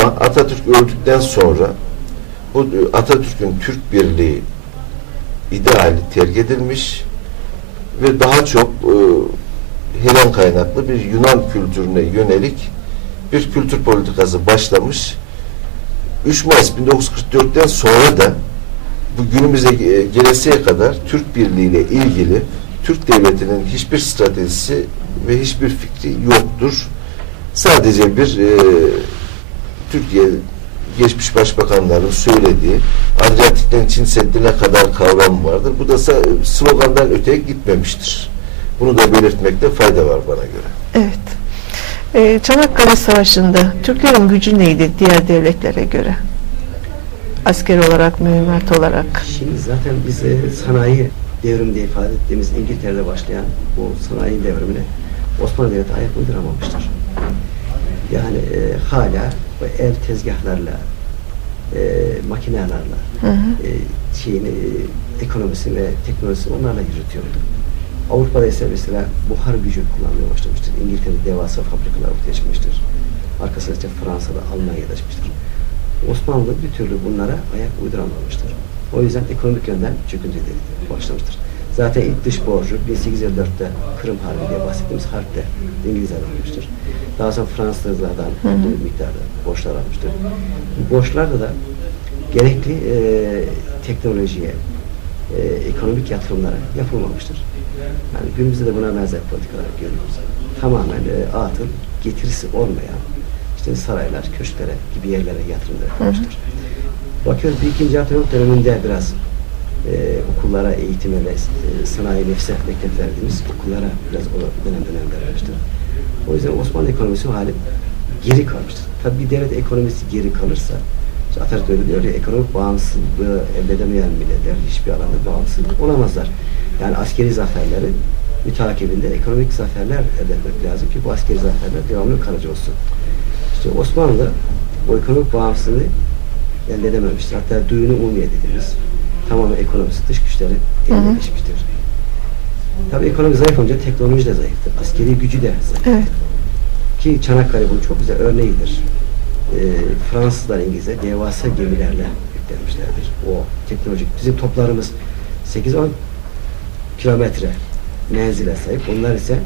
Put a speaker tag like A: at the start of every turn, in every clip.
A: Ama Atatürk öldükten sonra bu Atatürk'ün Türk Birliği ideali terk edilmiş ve daha çok e, Helen kaynaklı bir Yunan kültürüne yönelik bir kültür politikası başlamış. 3 Mayıs 1944'ten sonra da bu günümüze gelesiye kadar Türk Birliği ile ilgili Türk Devleti'nin hiçbir stratejisi ve hiçbir fikri yoktur. Sadece bir e, Türkiye geçmiş başbakanların söylediği Adriyatik'ten Çin Seddi'ne kadar kavram vardır. Bu da slogandan öteye gitmemiştir. Bunu da belirtmekte fayda var bana göre.
B: Evet. Ee, Çanakkale Savaşı'nda Türklerin gücü neydi diğer devletlere göre? Asker olarak, mühimmat olarak.
C: Şimdi zaten biz e, sanayi devrimi diye ifade ettiğimiz İngiltere'de başlayan bu sanayi devrimine Osmanlı Devleti ayak uyduramamıştır. Yani e, hala bu el tezgahlarla, e, makinelerle
B: Hı hı.
C: e, şeyin, e, ekonomisini ve teknolojisini onlarla yürütüyor. Avrupa'da ise mesela buhar gücü kullanmaya başlamıştır. İngiltere'de devasa fabrikalar ortaya çıkmıştır. Arkasında işte Fransa'da, Almanya'da çıkmıştır. Osmanlı bir türlü bunlara ayak uyduramamıştır. O yüzden ekonomik yönden çöküntüye başlamıştır. Zaten ilk dış borcu 1854'te Kırım Harbi diye bahsettiğimiz harpte İngilizler almıştır. Daha sonra Fransızlardan bir miktarda borçlar almıştır. Bu borçlarda da gerekli e, teknolojiye, e, ekonomik yatırımlara yapılmamıştır. Yani günümüzde de buna benzer politikalar görüyoruz. Tamamen e, atıl, getirisi olmayan işte saraylar, köşklere gibi yerlere yatırımlar yapılmıştır. Bakıyoruz bir ikinci Abdülhamit döneminde biraz e, okullara, eğitime ve e, sanayi nefse mektep okullara biraz o dönem dönem vermiştir. O yüzden Osmanlı ekonomisi o hali geri kalmıştır. Tabii bir devlet ekonomisi geri kalırsa işte Atatürk öyle diyor ya ekonomik bağımsızlığı elde edemeyen milletler hiçbir alanda bağımsızlık olamazlar. Yani askeri zaferleri mütakibinde ekonomik zaferler elde etmek lazım ki bu askeri zaferler devamlı kalıcı olsun. İşte Osmanlı bu ekonomik bağımsızlığı elde edememiştir. Hatta duyunu umumiye dediğimiz tamamen ekonomisi dış güçleri
B: Hı hı.
C: eline geçmiştir. Tabii ekonomi zayıf olunca teknoloji de zayıftır. Askeri gücü de zayıf.
B: Evet.
C: Ki Çanakkale bunun çok güzel örneğidir. Ee, Fransızlar İngiliz'e devasa gemilerle yüklenmişlerdir. O teknolojik. Bizim toplarımız 8-10 kilometre menzile sahip. Onlar ise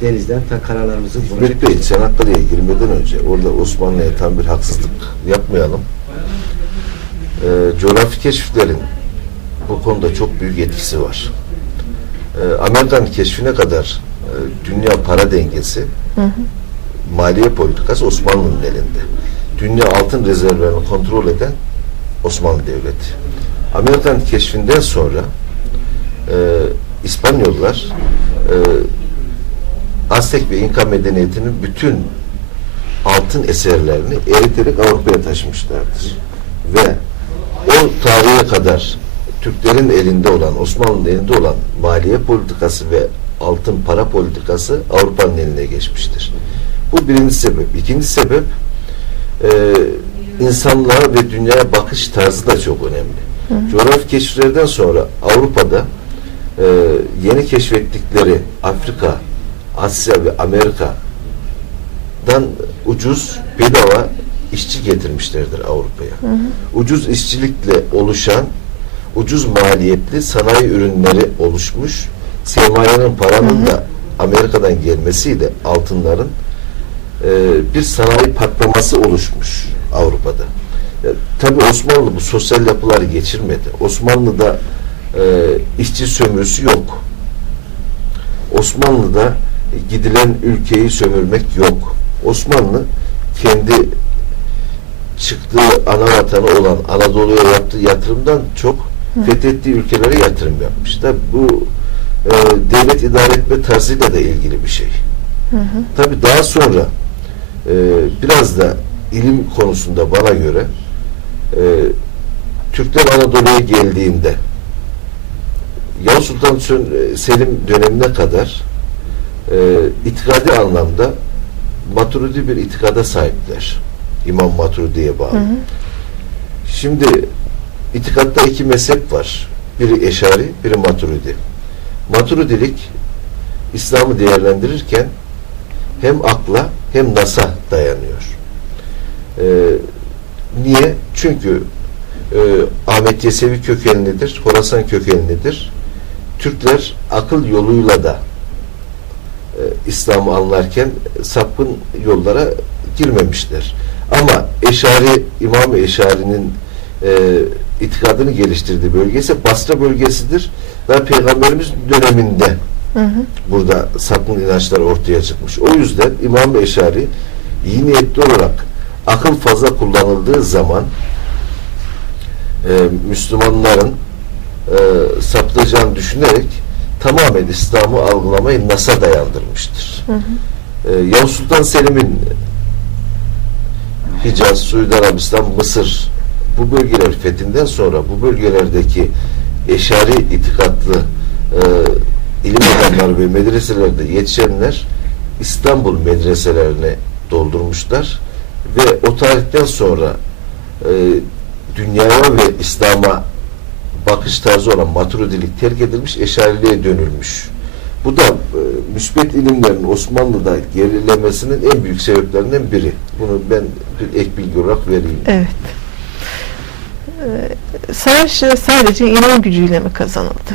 C: denizden ta karalarımızı
A: İsmet Bey, Çanakkale'ye girmeden önce orada Osmanlı'ya tam bir haksızlık yapmayalım. Ee, coğrafi keşiflerin bu konuda çok büyük etkisi var. Ee, Amerikan keşfine kadar e, dünya para dengesi,
B: Hı hı.
A: maliye politikası Osmanlı'nın elinde. Dünya altın rezervlerini kontrol eden Osmanlı Devleti. Amerikan keşfinden sonra e, İspanyollar e, Aztek ve İnka medeniyetinin bütün altın eserlerini eriterek Avrupa'ya taşımışlardır. Ve o tarihe kadar Türklerin elinde olan, Osmanlı'nın elinde olan maliye politikası ve altın para politikası Avrupa'nın eline geçmiştir. Bu birinci sebep. İkinci sebep e, insanlığa ve dünyaya bakış tarzı da çok önemli. Coğrafi keşiflerden sonra Avrupa'da e, yeni keşfettikleri Afrika, Asya ve Amerika'dan ucuz bedava işçi getirmişlerdir Avrupa'ya. Ucuz işçilikle oluşan ucuz maliyetli sanayi ürünleri oluşmuş. Sermayenin paranın da Amerika'dan gelmesiyle altınların e, bir sanayi patlaması oluşmuş Avrupa'da. Ya, tabii Osmanlı bu sosyal yapıları geçirmedi. Osmanlı'da e, işçi sömürüsü yok. Osmanlı'da gidilen ülkeyi sömürmek yok. Osmanlı kendi çıktığı ana vatanı olan Anadolu'ya yaptığı yatırımdan çok fethettiği ülkelere yatırım yapmış. Tabi bu e, devlet idare etme tarzıyla da ilgili bir şey.
B: Hı hı.
A: Tabi daha sonra e, biraz da ilim konusunda bana göre e, Türkler Anadolu'ya geldiğinde Yavuz Sultan Sö- Selim dönemine kadar e, itikadi anlamda Maturidi bir itikada sahipler. İmam Maturidi'ye bağlı.
B: Hı hı.
A: Şimdi itikatta iki mezhep var. Biri Eşari, biri Maturidi. Maturidilik İslam'ı değerlendirirken hem akla hem nasa dayanıyor. Ee, Çünkü e, Ahmet Yesevi kökenlidir, Horasan kökenlidir. Türkler akıl yoluyla da e, İslam'ı anlarken sapkın yollara girmemişler. Ama Eşari, İmam Eşari'nin e, itikadını geliştirdiği bölge ise Basra bölgesidir. Ve Peygamberimiz döneminde
B: Hı hı.
A: burada sapkın inançlar ortaya çıkmış. O yüzden İmam Eşari iyi niyetli olarak akıl fazla kullanıldığı zaman e, Müslümanların e, saptayacağını düşünerek tamamen İslam'ı algılamayı Nas'a dayandırmıştır.
B: Hı hı.
A: E, Yavuz Sultan Selim'in Hicaz, Suudi Arabistan, Mısır bu bölgeler fethinden sonra bu bölgelerdeki eşari itikatlı e, ilim adamları ve medreselerde yetişenler İstanbul medreselerine doldurmuşlar ve o tarihten sonra e, dünyaya ve İslam'a bakış tarzı olan maturidilik terk edilmiş, eşariliğe dönülmüş. Bu da e, müsbet ilimlerin Osmanlı'da gerilemesinin en büyük sebeplerinden biri. Bunu ben bir ek bilgi olarak vereyim.
B: Evet. Ee, Savaş sadece iman gücüyle mi kazanıldı?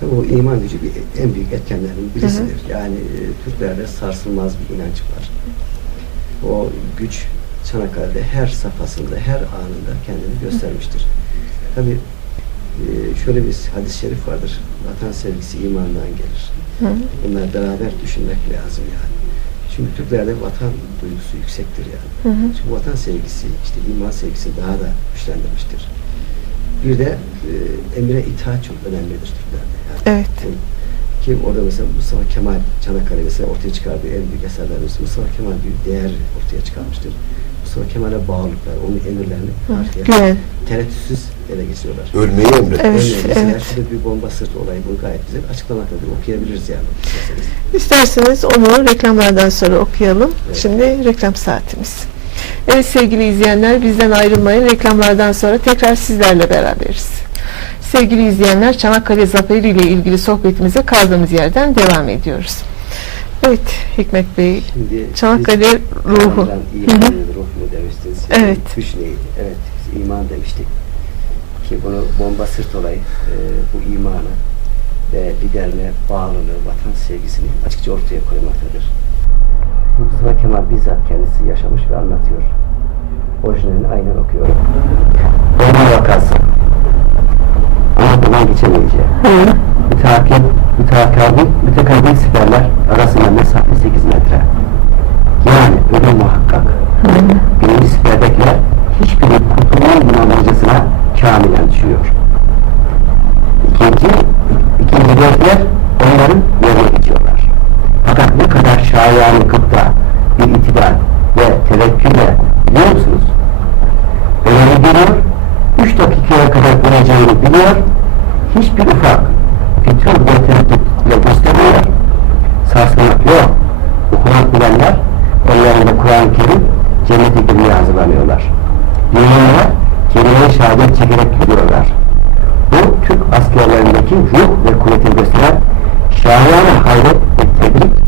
C: Tabii o iman gücü bir, en büyük etkenlerin birisidir. Yani e, Türklerde sarsılmaz bir inanç var. O güç Çanakkale'de her safhasında, her anında kendini göstermiştir. Tabii e, şöyle bir hadis-i şerif vardır. Vatan sevgisi imandan gelir.
B: Hı.
C: Bunlar beraber düşünmek lazım yani. Çünkü Türklerde vatan duygusu yüksektir yani.
B: Hı hı.
C: Çünkü vatan sevgisi, işte iman sevgisi daha da güçlendirmiştir. Bir de e, emre itaat çok önemlidir Türklerde. Yani.
B: Evet.
C: Ki orada mesela Mustafa Kemal Çanakkale mesela ortaya çıkardığı en büyük eserlerimiz Mustafa Kemal büyük değer ortaya çıkarmıştır. Mustafa Kemal'e bağlılıklar, onun emirlerini arkaya
B: Güven.
C: tereddütsüz ele geçiriyorlar.
A: Ölmeyi emret.
B: Evet, evet.
C: şurada bir bomba sırt olayı bunu gayet güzel açıklamaktadır. Okuyabiliriz yani. isterseniz.
B: İsterseniz onu reklamlardan sonra okuyalım.
C: Evet.
B: Şimdi reklam saatimiz. Evet sevgili izleyenler bizden ayrılmayın. Reklamlardan sonra tekrar sizlerle beraberiz. Sevgili izleyenler Çanakkale Zaferi ile ilgili sohbetimize kaldığımız yerden devam ediyoruz. Evet Hikmet Bey,
C: Şimdi
B: Çanakkale ruhu.
C: iman ruh mu demiştiniz?
B: Evet.
C: Güç neydi? Evet, iman demiştik. Ki bunu bomba sırt olayı, e, bu imanı ve liderine bağlılığı, vatan sevgisini açıkça ortaya koymaktadır. Mustafa Kemal bizzat kendisi yaşamış ve anlatıyor. Orijinalini aynen okuyorum. Bomba vakası. Anlatmadan geçemeyeceği. Müteakip, müteakabil, mütekabil siperler arasında mesafe 8 metre. Yani ölüm muhakkak. Birinci siperdekiler hiçbiri kurtulma inanmacasına kamilen düşüyor. İkinci, ikinci dörtler onların yerine geçiyorlar. Fakat ne kadar şayani gıpta, bir itibar ve tevekkülle biliyor musunuz? Öyle geliyor, üç dakikaya kadar öleceğini biliyor, hiçbir ufak fikir ve tereddütle gösteriyor, sarsılmak yok. Okumak bilenler, ellerinde Kur'an-ı Kerim, cennete girmeye hazırlanıyorlar. Dinleyenler, kelime-i şehadet çekerek gidiyorlar. Bu Türk askerlerindeki ruh ve kuvvetini gösteren şahane hayret ve tebrik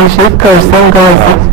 B: appreciate cursing girls.